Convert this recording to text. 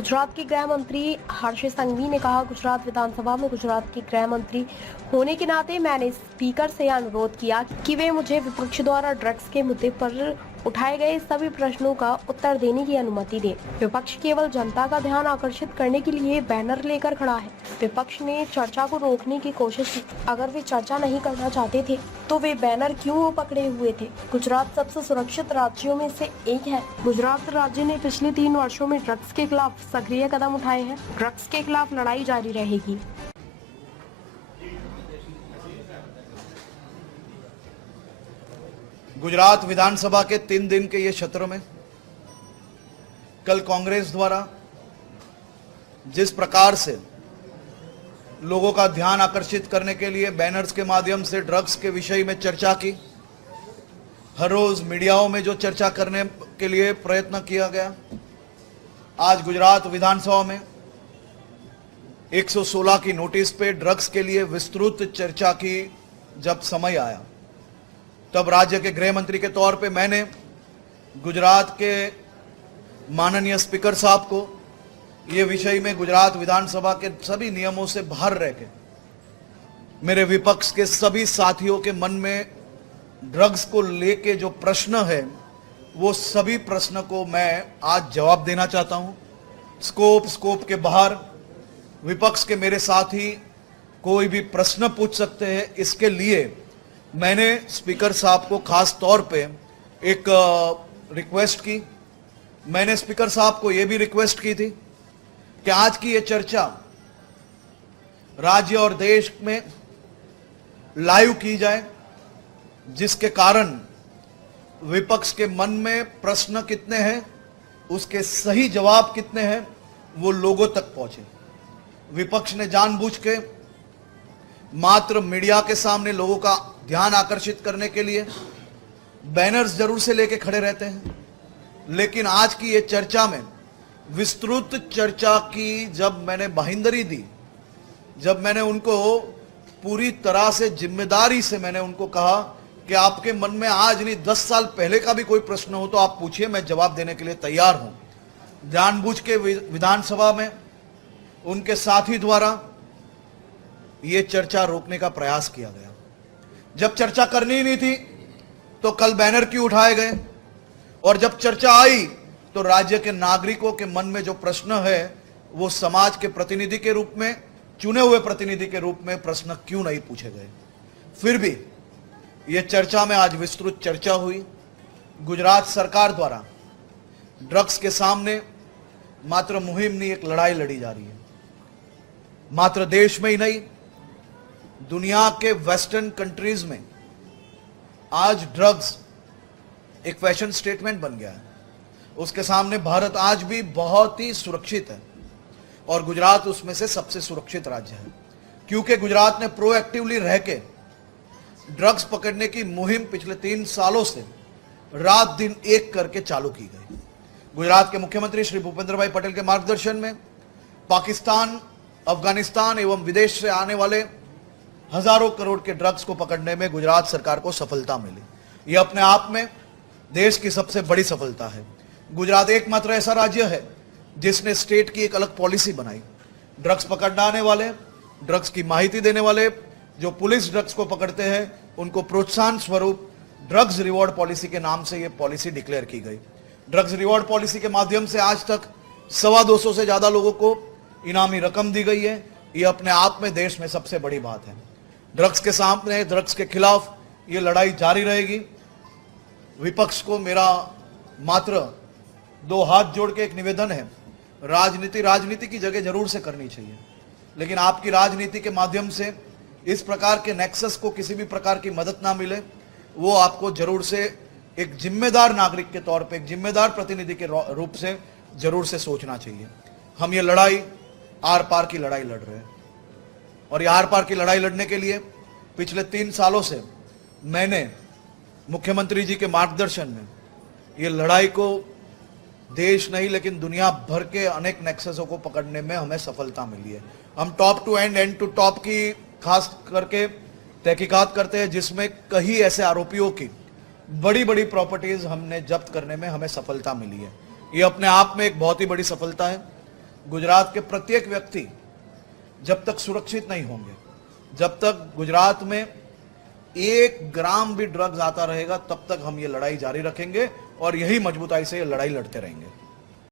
गुजरात के गृह मंत्री हर्ष संघवी ने कहा, गुजरात विधानसभा में गुजरात के गृह मंत्री होने के नाते मैंने स्पीकर से अनुरोध किया कि वे मुझे विपक्ष द्वारा ड्रग्स के मुद्दे पर उठाए गए सभी प्रश्नों का उत्तर देने की अनुमति दें। विपक्ष केवल जनता का ध्यान आकर्षित करने के लिए बैनर लेकर खड़ा है। विपक्ष ने चर्चा को रोकने की कोशिश की। अगर वे चर्चा नहीं करना चाहते थे तो वे बैनर क्यों पकड़े हुए थे? गुजरात सबसे सुरक्षित राज्यों में से एक है। गुजरात राज्य ने पिछले 3 वर्षों में ड्रग्स के खिलाफ सक्रिय कदम उठाए हैं। ड्रग्स के खिलाफ लड़ाई जारी रहेगी। गुजरात विधानसभा के 3 दिन के ये सत्र में कल कांग्रेस द्वारा जिस प्रकार से लोगों का ध्यान आकर्षित करने के लिए बैनर्स के माध्यम से ड्रग्स के विषय में चर्चा की, हर रोज मीडियाओं में जो चर्चा करने के लिए प्रयत्न किया गया, आज गुजरात विधानसभा में 116 की नोटिस पे ड्रग्स के लिए विस्तृत चर्चा की जब समय आया, तब राज्य के गृह मंत्री के तौर पे मैंने गुजरात के माननीय स्पीकर साहब को ये विषय में गुजरात विधानसभा के सभी नियमों से बाहर रह के मेरे विपक्ष के सभी साथियों के मन में ड्रग्स को लेके जो प्रश्न है वो सभी प्रश्न को मैं आज जवाब देना चाहता हूं। स्कोप के बाहर विपक्ष के मेरे साथी कोई भी प्रश्न पूछ सकते हैं। इसके लिए मैंने स्पीकर साहब को खास तौर पे एक रिक्वेस्ट की। मैंने स्पीकर साहब को यह भी रिक्वेस्ट की थी कि आज की ये चर्चा राज्य और देश में लाइव की जाए, जिसके कारण विपक्ष के मन में प्रश्न कितने हैं, उसके सही जवाब कितने हैं, वो लोगों तक पहुंचे। विपक्ष ने जानबूझ के मात्र मीडिया के सामने लोगों का ध्यान आकर्षित करने के लिए बैनर्स जरूर से लेके खड़े रहते हैं, लेकिन आज की ये चर्चा में विस्तृत चर्चा की जब मैंने बाहिंदरी दी, जब मैंने उनको पूरी तरह से जिम्मेदारी से मैंने उनको कहा कि आपके मन में आज नहीं 10 साल पहले का भी कोई प्रश्न हो तो आप पूछिए, मैं जवाब देने के लिए तैयार हूं। जानबूझ के विधानसभा में उनके साथी द्वारा ये चर्चा रोकने का प्रयास किया गया। जब चर्चा करनी ही नहीं थी तो कल बैनर क्यों उठाए गए, और जब चर्चा आई तो राज्य के नागरिकों के मन में जो प्रश्न है वो समाज के प्रतिनिधि के रूप में, चुने हुए प्रतिनिधि के रूप में प्रश्न क्यों नहीं पूछे गए। फिर भी ये चर्चा में आज विस्तृत चर्चा हुई। गुजरात सरकार द्वारा ड्रग्स के सामने मात्र मुहिम नहीं, एक लड़ाई लड़ी जा रही है। मात्र देश में ही नहीं, दुनिया के वेस्टर्न कंट्रीज में आज ड्रग्स एक फैशन स्टेटमेंट बन गया है। उसके सामने भारत आज भी बहुत ही सुरक्षित है और गुजरात उसमें से सबसे सुरक्षित राज्य है, क्योंकि गुजरात ने प्रोएक्टिवली रह के ड्रग्स पकड़ने की मुहिम पिछले 3 सालों से रात दिन एक करके चालू की गई। गुजरात के मुख्यमंत्री श्री भूपेंद्र भाई पटेल के मार्गदर्शन में पाकिस्तान, अफगानिस्तान एवं विदेश से आने वाले हजारों करोड़ के ड्रग्स को पकड़ने में गुजरात सरकार को सफलता मिली। यह अपने आप में देश की सबसे बड़ी सफलता है। गुजरात एकमात्र ऐसा राज्य है जिसने स्टेट की एक अलग पॉलिसी बनाई। ड्रग्स पकड़ने वाले, ड्रग्स की माहिती देने वाले, जो पुलिस ड्रग्स को पकड़ते हैं, उनको प्रोत्साहन स्वरूप ड्रग्स रिवॉर्ड पॉलिसी के नाम से यह पॉलिसी डिक्लेयर की गई। ड्रग्स रिवॉर्ड पॉलिसी के माध्यम से आज तक 250 से ज्यादा लोगों को इनामी रकम दी गई है। यह अपने आप में देश में सबसे बड़ी बात है। ड्रग्स के सामने, ड्रग्स के खिलाफ ये लड़ाई जारी रहेगी। विपक्ष को मेरा मात्र 2 हाथ जोड़ के एक निवेदन है, राजनीति की जगह जरूर से करनी चाहिए, लेकिन आपकी राजनीति के माध्यम से इस प्रकार के नेक्सस को किसी भी प्रकार की मदद ना मिले, वो आपको जरूर से एक जिम्मेदार नागरिक के तौर पे, एक जिम्मेदार प्रतिनिधि के रूप से जरूर से सोचना चाहिए। हम ये लड़ाई आर पार की लड़ाई लड़ रहे हैं और ये आर पार की लड़ाई लड़ने के लिए पिछले 3 सालों से मैंने मुख्यमंत्री जी के मार्गदर्शन में ये लड़ाई को देश नहीं लेकिन दुनिया भर के अनेक नेक्ससों को पकड़ने में हमें सफलता मिली है। हम top to end to top की खास करके तहकीकात करते हैं, जिसमें कई ऐसे आरोपियों की बड़ी बड़ी प्रॉपर्टीज हमने जब्त करने में हमें सफलता मिली है। ये अपने आप में एक बहुत ही बड़ी सफलता है। गुजरात के प्रत्येक व्यक्ति जब तक सुरक्षित नहीं होंगे, जब तक गुजरात में 1 ग्राम भी ड्रग्स आता रहेगा, तब तक हम ये लड़ाई जारी रखेंगे और यही मजबूताई से ये लड़ाई लड़ते रहेंगे।